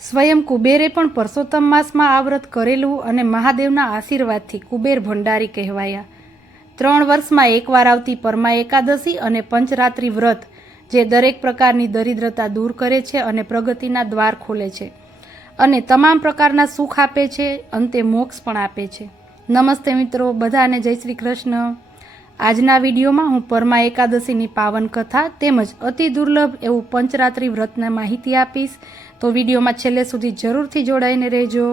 સ્વયં કુબેરે પણ પરસોત્તમ માસમાં આ વ્રત કરેલું અને મહાદેવના આશીર્વાદથી કુબેર ભંડારી કહેવાયા. 3 વર્ષમાં એકવાર આવતી પરમા એકાદશી અને પંચરાત્રિ વ્રત જે દરેક પ્રકારની દરિદ્રતા દૂર કરે છે અને પ્રગતિના દ્વાર ખોલે છે અને તમામ પ્રકારના સુખ આપે છે, અંતે મોક્ષ પણ આપે છે. નમસ્તે મિત્રો, બધાને જય શ્રી કૃષ્ણ. આજના વિડીયોમાં હું પરમા એકાદશીની પાવન કથા તેમજ અતિ દુર્લભ એવું પંચરાત્રિ વ્રતને માહિતી આપીશ, તો વિડીયોમાં છેલ્લે સુધી જરૂરથી જોડાઈને રહેજો.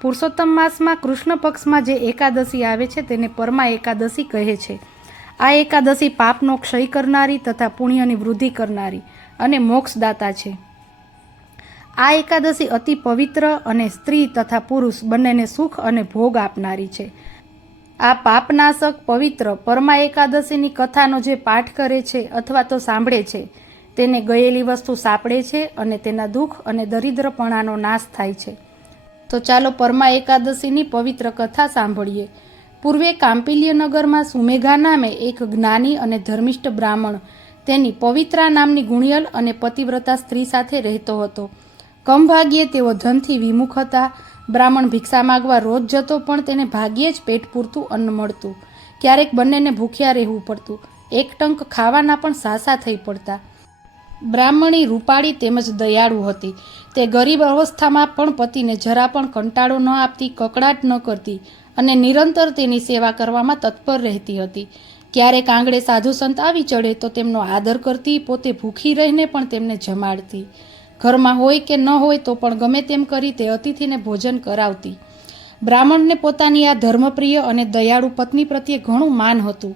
પુરુષોત્તમ માસમાં કૃષ્ણ પક્ષમાં જે એકાદશી આવે છે તેને પરમા એકાદશી કહે છે. આ એકાદશી પાપનો ક્ષય કરનારી તથા પુણ્યની વૃદ્ધિ કરનારી અને મોક્ષદાતા છે. આ એકાદશી અતિ પવિત્ર અને સ્ત્રી તથા પુરુષ બંનેને સુખ અને ભોગ આપનારી છે. આ પાપનાશક પવિત્ર પરમા એકાદશીની કથાનો જે પાઠ કરે છે અથવા તો સાંભળે છે તેને ગયેલી વસ્તુ સાંપડે છે અને તેના દુઃખ અને દરિદ્રપણાનો નાશ થાય છે. તો ચાલો પરમા એકાદશીની પવિત્ર કથા સાંભળીએ. પૂર્વે કાંપિલ્ય નગરમાં સુમેઘા નામે એક જ્ઞાની અને ધર્મિષ્ઠ બ્રાહ્મણ તેની પવિત્રા નામની ગુણિયલ અને પતિવ્રતા સ્ત્રી સાથે રહેતો હતો. કમભાગ્યે તેઓ ધનથી વિમુખ હતા. બ્રાહ્મણ ભિક્ષા માગવા રોજ જતો, પણ તેને ભાગ્યે જ પેટ પૂરતું અન્ન મળતું. ક્યારેક બંનેને ભૂખ્યા રહેવું પડતું. એક ટંક ખાવાના પણ સાસા થઈ પડતા. બ્રાહ્મણી રૂપાળી તેમજ દયાળુ હતી. તે ગરીબ અવસ્થામાં પણ પતિને જરા પણ કંટાળો ન આપતી, કકળાટ ન કરતી અને નિરંતર તેની સેવા કરવામાં તત્પર રહેતી હતી. ક્યારેક આંગળે સાધુ સંત આવી ચડે તો તેમનો આદર કરતી, પોતે ભૂખી રહીને પણ તેમને જમાડતી. ઘરમાં હોય કે ન હોય તો પણ ગમે તેમ કરી તે અતિથિને ભોજન કરાવતી. બ્રાહ્મણને પોતાની આ ધર્મપ્રિય અને દયાળુ પત્ની પ્રત્યે ઘણું માન હતું.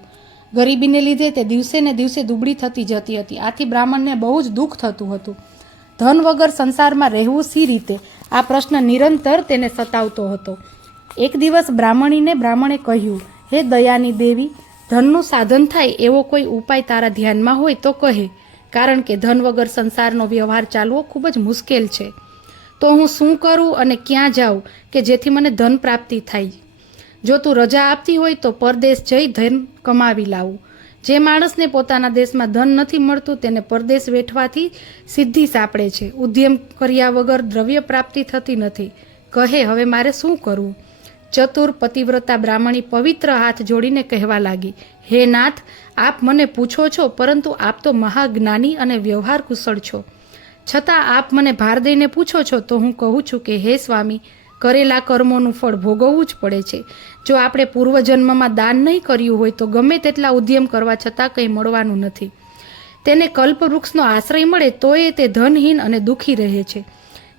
ગરીબીને લીધે તે દિવસે ને દિવસે દુબળી થતી જતી હતી. આથી બ્રાહ્મણને બહુ જ દુઃખ થતું હતું. ધન વગર સંસારમાં રહેવું સી રીતે, આ પ્રશ્ન નિરંતર તેને સતાવતો હતો. એક દિવસ બ્રાહ્મણે કહ્યું, હે દયાની દેવી, ધનનું સાધન થાય એવો કોઈ ઉપાય તારા ધ્યાનમાં હોય તો કહે, કારણ કે ધન વગર સંસારનો વ્યવહાર ચાલવો ખૂબ જ મુશ્કેલ છે. તો હું શું કરું અને ક્યાં જાઉં કે જેથી મને ધન પ્રાપ્તિ થાય? જો તું રજા આપતી હોય તો પરદેશ જઈ ધન કમાવી લાવું. જે માણસને પોતાના દેશમાં ધન નથી મળતું તેને પરદેશ વેઠવાથી સિદ્ધિ સાંપડે છે. ઉદ્યમ કર્યા વગર દ્રવ્ય પ્રાપ્તિ થતી નથી. કહે, હવે મારે શું કરવું? ચતુર પતિવ્રતા બ્રાહ્મણી પવિત્ર હાથ જોડીને કહેવા લાગી, હે નાથ, આપ મને પૂછો છો, પરંતુ આપ તો મહાજ્ઞાની અને વ્યવહાર કુશળ છો. છતાં આપ મને ભાર દઈને પૂછો છો તો હું કહું છું કે હે સ્વામી, કરેલા કર્મોનું ફળ ભોગવવું જ પડે છે. જો આપણે પૂર્વજન્મમાં દાન નહીં કર્યું હોય તો ગમે તેટલા ઉદ્યમ કરવા છતાં કંઈ મળવાનું નથી. તેને કલ્પવૃક્ષનો આશ્રય મળે તોય તે ધનહીન અને દુઃખી રહે છે.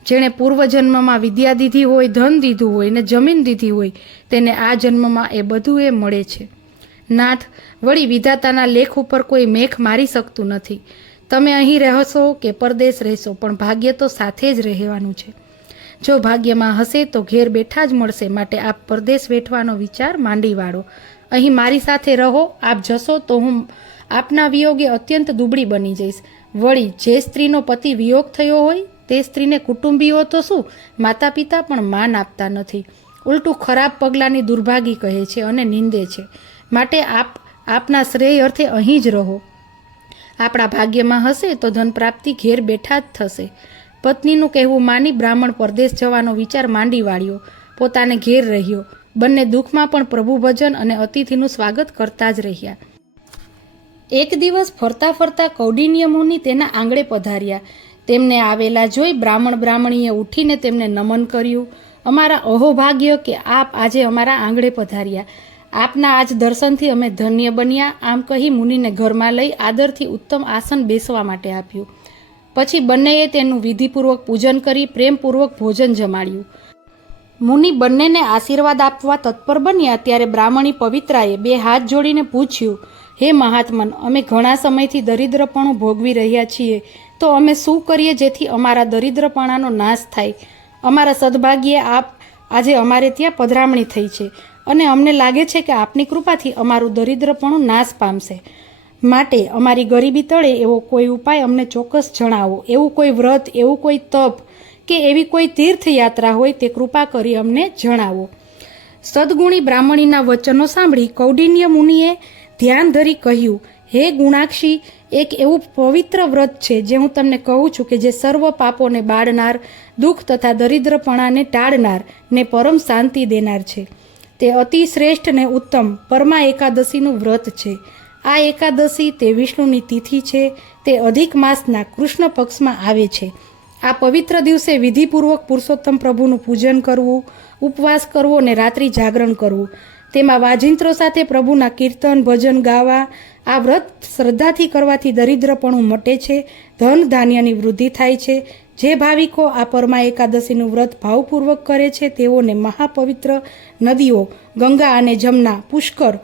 જેણે પૂર્વજન્મમાં વિદ્યા દીધી હોય, ધન દીધું હોય ને જમીન દીધી હોય, તેને આ જન્મમાં એ બધું એ મળે છે. નાથ, વળી વિધાતાના લેખ ઉપર કોઈ મેખ મારી શકતું નથી. તમે અહીં રહેશો કે પરદેશ રહેશો, પણ ભાગ્ય તો સાથે જ રહેવાનું છે. જો ભાગ્યમાં હશે તો ઘેર બેઠા જ મળશે. માટે આપ પરદેશ વેઠવાનો વિચાર માંડી વાળો. અહીં મારી સાથે રહો. આપ જશો તો હું આપના વિયોગે અત્યંત દુબળી બની જઈશ. વળી જે સ્ત્રીનો પતિ વિયોગ થયો હોય તે સ્ત્રીને કુટુંબીઓ તો શું, માતા પિતા પણ માન આપતા નથી. ઉલટું ખરાબ પગલાંની દુર્ભાગી કહે છે અને નિંદે છે. માટે આપના શ્રેય અર્થે અહીં જ રહો. આપણા ભાગ્યમાં હશે તો ધન પ્રાપ્તિ ઘેર બેઠા જ થશે. પત્નીનું કહેવું માની બ્રાહ્મણ પરદેશ જવાનો વિચાર માંડી વાળ્યો. પોતાને ઘેર રહ્યો. બંને દુઃખમાં પણ પ્રભુ ભજન અને અતિથિનું સ્વાગત કરતા જ રહ્યા. એક દિવસ ફરતા ફરતા કૌંડિન્ય મુનિ તેના આંગણે પધાર્યા. તેમને આવેલા જોઈ બ્રાહ્મણીએ ઉઠીને તેમને નમન કર્યું. અમારા અહોભાગ્ય કે આપ આજે અમારા આંગણે પધાર્યા. આપના આજ દર્શનથી અમે ધન્ય બન્યા. આમ કહી મુનિને ઘરમાં લઈ આદરથી ઉત્તમ આસન બેસવા માટે આપ્યું. પછી બંનેએ તેનું વિધિપૂર્વક પૂજન કરી પ્રેમપૂર્વક ભોજન જમાડ્યું. મુનિ બંનેને આશીર્વાદ આપવા તત્પર બન્યા ત્યારે બ્રાહ્મણી પવિત્રાએ 2 હાથ જોડીને પૂછ્યું, હે મહાત્મન, અમે ઘણા સમયથી દરિદ્રપણું ભોગવી રહ્યા છીએ, તો અમે શું કરીએ જેથી અમારા દરિદ્રપણાનો નાશ થાય? અમારા સદભાગ્યે આપ આજે અમારે ત્યાં પધરામણી થઈ છે અને અમને લાગે છે કે આપની કૃપાથી અમારું દરિદ્રપણું નાશ પામશે. માટે અમારી ગરીબી તળે એવો કોઈ ઉપાય અમને ચોક્કસ જણાવો. એવું કોઈ વ્રત, એવું કોઈ તપ કે એવી કોઈ તીર્થયાત્રા હોય તે કૃપા કરી અમને જણાવો. સદગુણી બ્રાહ્મણીના વચનો સાંભળી કૌંડિન્ય મુનિએ ધ્યાન ધરી કહ્યું, હે ગુણાક્ષી, એક એવું પવિત્ર વ્રત છે જે હું તમને કહું છું કે જે સર્વ પાપોને બાળનાર, દુઃખ તથા દરિદ્રપણાને ટાળનાર ને પરમ શાંતિ દેનાર છે. તે અતિ શ્રેષ્ઠ ને ઉત્તમ પરમા એકાદશીનું વ્રત છે. આ એકાદશી તે વિષ્ણુની તિથિ છે. તે અધિક માસના કૃષ્ણ પક્ષમાં આવે છે. આ પવિત્ર દિવસે વિધિપૂર્વક પુરુષોત્તમ પ્રભુનું પૂજન કરવું, ઉપવાસ કરવો અને રાત્રિ જાગરણ કરવું. તેમાં વાજિંત્રો સાથે પ્રભુના કીર્તન ભજન ગાવા. આ વ્રત શ્રદ્ધાથી કરવાથી દરિદ્રપણું મટે છે, ધન ધાન્યની વૃદ્ધિ થાય છે. જે ભાવિકો આ પરમા એકાદશીનું વ્રત ભાવપૂર્વક કરે છે તેઓને મહાપવિત્ર નદીઓ ગંગા અને જમના, પુષ્કર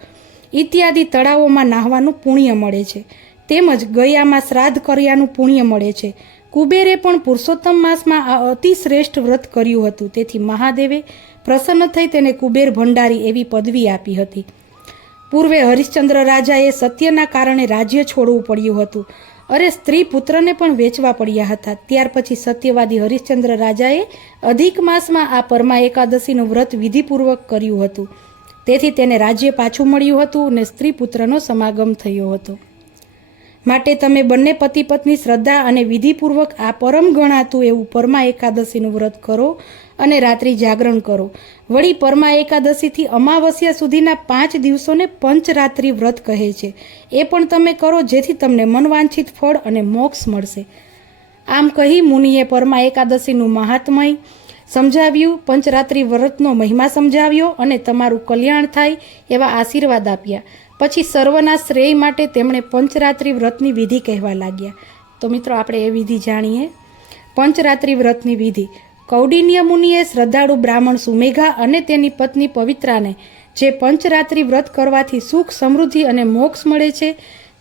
ઇત્યાદિ તળાવોમાં નાહવાનું પુણ્ય મળે છે. તેમજ ગયામાં શ્રાદ્ધ કર્યાનું પુણ્ય મળે છે. કુબેરે પણ પુરુષોત્તમ માસમાં આ અતિ શ્રેષ્ઠ વ્રત કર્યું હતું. તેથી મહાદેવે પ્રસન્ન થઈ તેને કુબેર ભંડારી એવી પદવી આપી હતી. પૂર્વે હરિશ્ચંદ્ર રાજાએ સત્યના કારણે રાજ્ય છોડવું પડ્યું હતું. અરે સ્ત્રી પુત્રને પણ વેચવા પડ્યા હતા. ત્યાર પછી સત્યવાદી હરિશ્ચંદ્ર રાજાએ અધિક માસમાં આ પરમા એકાદશીનું વ્રત વિધિપૂર્વક કર્યું હતું. તેથી તેને રાજ્ય પાછું મળ્યું હતું અને સ્ત્રી પુત્રનો સમાગમ થયો હતો. માટે તમે બંને પતિ પત્ની શ્રદ્ધા અને વિધિપૂર્વક આ પરમ ગણાતું એવું પરમા એકાદશીનું વ્રત કરો અને રાત્રિ જાગરણ કરો. વળી પરમા એકાદશીથી અમાવસ્યા સુધીના 5 દિવસોને પંચરાત્રિ વ્રત કહે છે. એ પણ તમે કરો જેથી તમને મનવાંછિત ફળ અને મોક્ષ મળશે. આમ કહી મુનિએ પરમા એકાદશીનું મહાત્મય સમજાવ્યું, પંચરાત્રિ વ્રતનો મહિમા સમજાવ્યો અને તમારું કલ્યાણ થાય એવા આશીર્વાદ આપ્યા. પછી સર્વના શ્રેય માટે તેમણે પંચરાત્રિ વ્રતની વિધિ કહેવા લાગ્યા. તો મિત્રો આપણે એ વિધિ જાણીએ. પંચરાત્રિ વ્રતની વિધિ. કૌંડિન્ય મુનિએ શ્રદ્ધાળુ બ્રાહ્મણ સુમેઘા અને તેની પત્ની પવિત્રાને જે પંચરાત્રિ વ્રત કરવાથી સુખ, સમૃદ્ધિ અને મોક્ષ મળે છે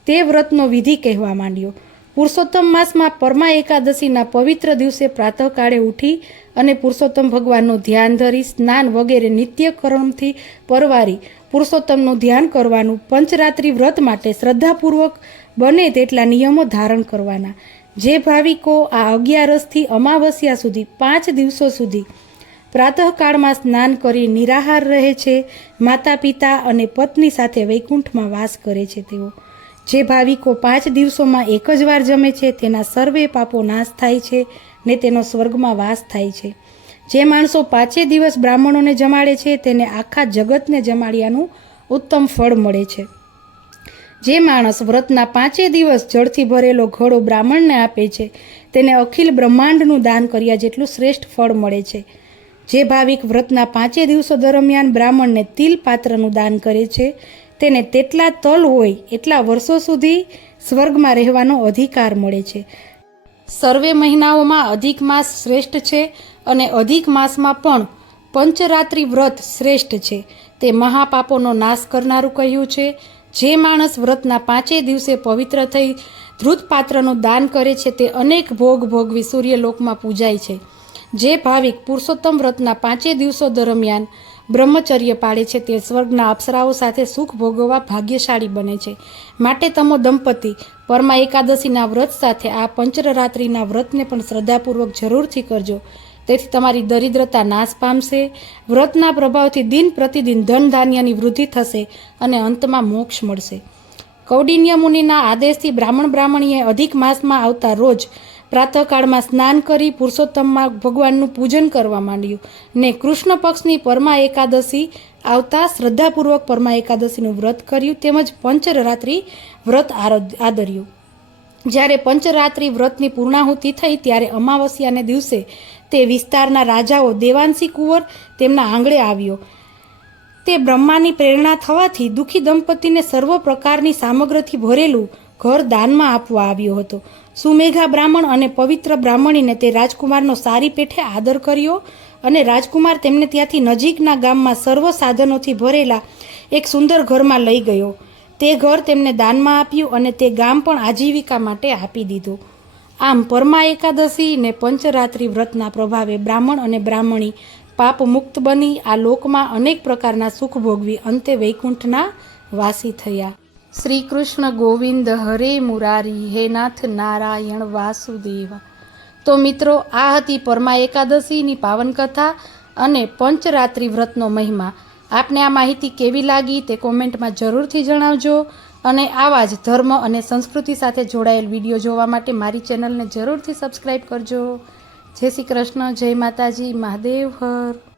તે વ્રતનો વિધિ કહેવા માંડ્યો. પુરુષોત્તમ માસમાં પરમા એકાદશીના પવિત્ર દિવસે પ્રાતઃકાળે ઉઠી અને પુરુષોત્તમ ભગવાનનું ધ્યાન ધરી સ્નાન વગેરે નિત્ય કર્મથી પરવારી પુરુષોત્તમનું ધ્યાન કરવાનું. પંચરાત્રિ વ્રત માટે શ્રદ્ધાપૂર્વક બને તેટલા નિયમો ધારણ કરવાના. જે ભાવિકો આ 11થી અમાવસ્યા સુધી 5 દિવસો સુધી પ્રાતઃકાળમાં સ્નાન કરી નિરાહાર રહે છે, માતા પિતા અને પત્ની સાથે વૈકુંઠમાં વાસ કરે છે, તેઓ જે ભાવિકો 5 દિવસોમાં એક જ વાર જમે છે તેના સર્વે પાપો નાશ થાય છે ને તેનો સ્વર્ગમાં વાસ થાય છે. જે માણસો 5 દિવસ બ્રાહ્મણોને જમાડે છે તેને આખા જગતને જમાડ્યાનું ઉત્તમ ફળ મળે છે. જે માણસ વ્રતના 5 દિવસ જળથી ભરેલો ઘડો બ્રાહ્મણને આપે છે તેને અખિલ બ્રહ્માંડનું દાન કર્યા જેટલું શ્રેષ્ઠ ફળ મળે છે. જે ભાવિક વ્રતના 5 દિવસો દરમિયાન બ્રાહ્મણને તિલ પાત્રનું દાન કરે છે તેને તેટલા તલ હોય એટલા વર્ષો સુધી સ્વર્ગમાં રહેવાનો અધિકાર મળે છે. સર્વે મહિનાઓમાં અધિક માસ શ્રેષ્ઠ છે અને અધિક માસમાં પણ પંચરાત્રિ વ્રત શ્રેષ્ઠ છે. તે મહાપાપોનો નાશ કરનારું કહ્યું છે. જે માણસ વ્રતના 5 દિવસે પવિત્ર થઈ ધૃત પાત્રનું દાન કરે છે તે અનેક ભોગ ભોગવી સૂર્યલોકમાં પૂજાય છે. જે ભાવિક પુરુષોત્તમ વ્રતના 5 દિવસો દરમિયાન બ્રહ્મચર્ય પાળે છે તે સ્વર્ગના અપ્સરાઓ સાથે સુખ ભોગવવા ભાગ્યશાળી બને છે. માટે તમો દંપતી પરમા એકાદશીના વ્રત સાથે આ પંચરાત્રિના વ્રતને પણ શ્રદ્ધાપૂર્વક જરૂરથી કરજો. તેથી તમારી દરિદ્રતા નાશ પામશે. વ્રતના પ્રભાવથી દિન પ્રતિદિન ધન ધાન્યની વૃદ્ધિ થશે અને અંતમાં મોક્ષ મળશે. કૌંડિન્ય મુનિના આદેશથી બ્રાહ્મણીએ અધિક માસમાં આવતા રોજ પ્રાતઃકાળમાં સ્નાન કરી પુરુષોત્તમમાં ભગવાનનું પૂજન કરવા માંડ્યું ને કૃષ્ણ પક્ષની પરમા એકાદશી આવતા શ્રદ્ધાપૂર્વક પરમા એકાદશીનું વ્રત કર્યું તેમજ પંચરાત્રિ વ્રત આદર્યું. જ્યારે પંચરાત્રિ વ્રતની પૂર્ણાહુતિ થઈ ત્યારે અમાવસ્યાને દિવસે તે વિસ્તારના રાજાઓ દેવાંશી કુંવર તેમના આંગણે આવ્યો. તે બ્રહ્માની પ્રેરણા થવાથી દુઃખી દંપતીને સર્વ પ્રકારની સામગ્રીથી ભરેલું ઘર દાનમાં આપવા આવ્યો હતો. સુમેઘા બ્રાહ્મણ અને પવિત્ર બ્રાહ્મણીને તે રાજકુમારનો સારી પેઠે આદર કર્યો અને રાજકુમાર તેમને ત્યાંથી નજીકના ગામમાં સર્વ સાધનોથી ભરેલા એક સુંદર ઘરમાં લઈ ગયો. તે ઘર તેમને દાનમાં આપ્યું અને તે ગામ પણ આજીવિકા માટે આપી દીધું. આમ પરમા એકાદશી ને પંચરાત્રિ વ્રતના પ્રભાવે બ્રાહ્મણ અને બ્રાહ્મણી પાપ મુક્ત બની આ લોકમાં અનેક પ્રકારના સુખ ભોગવી અંતે વૈકુંઠના વાસી થયા. શ્રી કૃષ્ણ ગોવિંદ હરે મુરારી હે નાથ નારાયણ વાસુદેવ. તો મિત્રો, આ હતી પરમા એકાદશીની પાવન કથા અને પંચરાત્રિ વ્રતનો મહિમા. આપને આ માહિતી કેવી લાગી તે કોમેન્ટમાં જરૂરથી જણાવજો. અને આવા જ ધર્મ અને સંસ્કૃતિ સાથે જોડાયેલ વિડીયો જોવા માટે મારી ચેનલને જરૂરથી સબસ્ક્રાઈબ કરજો. જય શ્રી કૃષ્ણ, જય માતાજી, મહાદેવ હર.